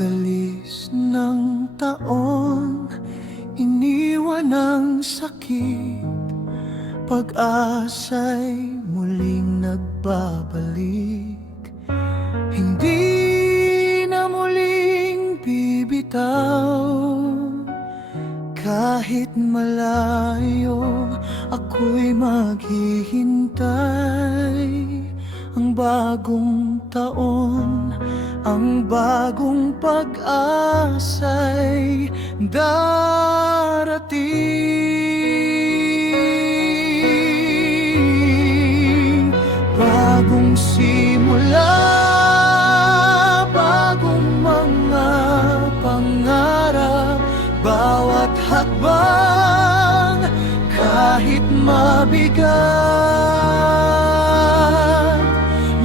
pag-alis ng taon, iniwan ng sakit, pag-asa'y muling nagbabalik. Hindi na muling bibitaw, kahit malayo ako'y maghihintay. Ang bagong taon, ang bagong pag-asa'y darating. Bagong simula, bagong mga pangarap, bawat hakbang kahit mabigat.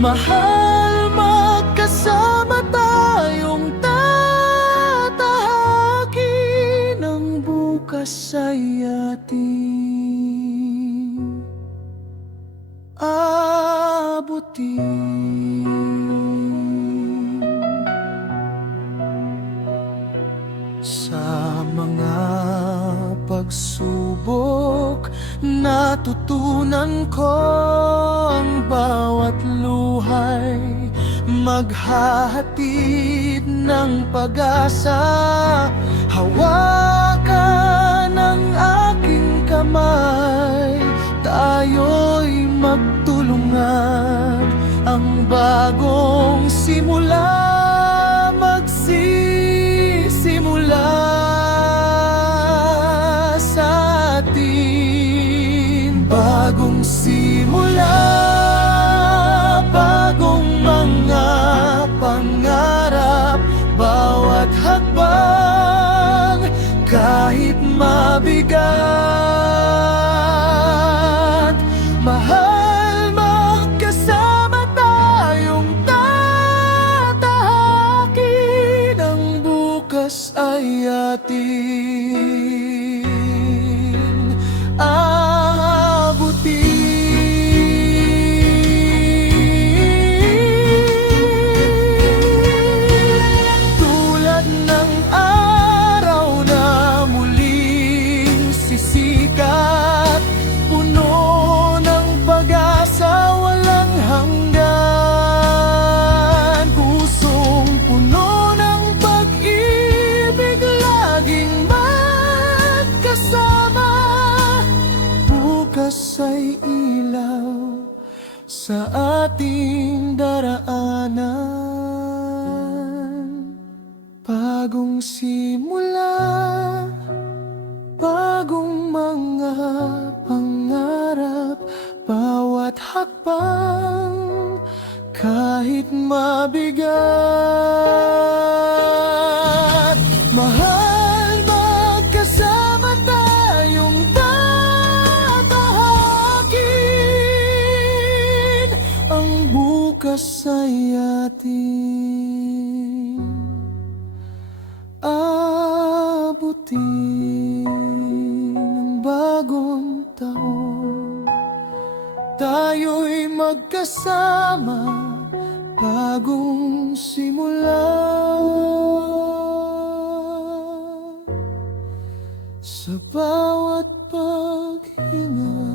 Mahal, magkasama tayong tatahakin, ang bukas ay ating abutin. Sa mga pagsubok, natutunan ko ang bawat luhay maghahatid ng pag-asa. Hawakan ang aking kamay, tayo'y magtulungan. Ang bagong simula magsisimula sa atin. Bagong simula, bagong mga pangarap, bawat hakbang kahit mabigat. Mahal, magkasama tayong tatahakin, ang bukas ay ating abutin. Tulad ng araw na muling sisikat, puno ng pag-asa, walang hanggan. Pusong puno ng pag-ibig, laging magkasama. Bukas ay ilaw sa ating daraanan. Bagong simula, bagong mga pangarap, bawat hakbang kahit mabigat. Mahal, magkasama tayong tatahakin, ang bukas ay ating abutin. Ang bagong taon, tayo'y magkasama, bagong simula. Sa bawat paghinga,